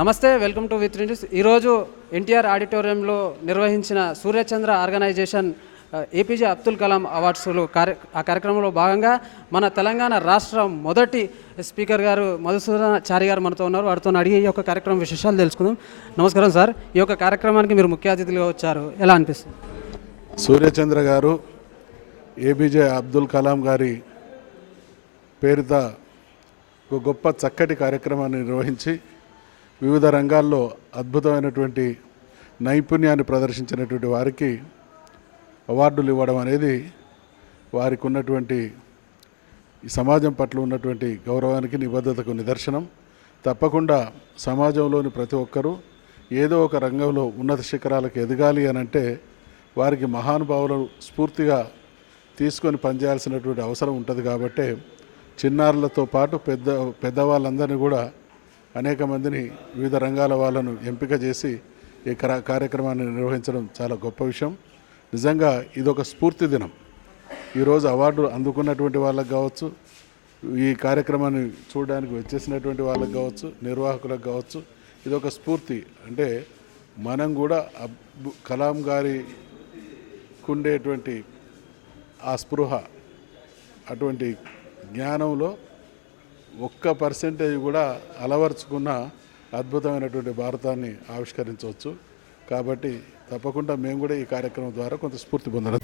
నమస్తే, welcome to with news. ఈరోజు ఎన్టీఆర్ ఆడిటోరియంలో నిర్వహించిన సూర్యచంద్ర ఆర్గనైజేషన్ ఏపీజే అబ్దుల్ కలాం అవార్డ్స్లో ఆ కార్యక్రమంలో భాగంగా మన తెలంగాణ రాష్ట్ర మొదటి స్పీకర్ గారు మధుసూదనాచారి గారు మనతో ఉన్నారు. వారితో అడిగి ఈ యొక్క కార్యక్రమం విశేషాలు తెలుసుకుందాం. నమస్కారం సార్, ఈ యొక్క కార్యక్రమానికి మీరు ముఖ్య అతిథిగా వచ్చారు, ఎలా అనిపిస్తుంది? సూర్యచంద్ర గారు ఏపీజే అబ్దుల్ కలాం గారి పేరిట ఒక గొప్ప చక్కటి కార్యక్రమాన్ని నిర్వహించి వివిధ రంగాల్లో అద్భుతమైనటువంటి నైపుణ్యాన్ని ప్రదర్శించినటువంటి వారికి అవార్డులు ఇవ్వడం అనేది వారికి ఉన్నటువంటి ఈ సమాజం పట్ల ఉన్నటువంటి గౌరవానికి నిబద్ధతకు నిదర్శనం. తప్పకుండా సమాజంలోని ప్రతి ఒక్కరూ ఏదో ఒక రంగంలో ఉన్నత శిఖరాలకు ఎదగాలి అని అంటే వారికి మహానుభావులు స్ఫూర్తిగా తీసుకొని పనిచేయాల్సినటువంటి అవసరం ఉంటుంది. కాబట్టి చిన్నారులతో పాటు పెద్దవాళ్ళందరినీ కూడా అనేక మందిని వివిధ రంగాల వాళ్ళను ఎంపిక చేసి ఈ కార్యక్రమాన్ని నిర్వహించడం చాలా గొప్ప విషయం. నిజంగా ఇదొక స్ఫూర్తి దినం. ఈరోజు అవార్డు అందుకున్నటువంటి వాళ్ళకు కావచ్చు, ఈ కార్యక్రమాన్ని చూడడానికి వచ్చేసినటువంటి వాళ్ళకు కావచ్చు, నిర్వాహకులకు కావచ్చు, ఇదొక స్ఫూర్తి. అంటే మనం కూడా కలాం గారికి ఉండేటువంటి ఆ స్పృహ, అటువంటి జ్ఞానంలో 1% కూడా అలవర్చుకున్న అద్భుతమైనటువంటి భారతాన్ని ఆవిష్కరించవచ్చు. కాబట్టి తప్పకుండా మేము కూడా ఈ కార్యక్రమం ద్వారా కొంత స్ఫూర్తి పొందడం.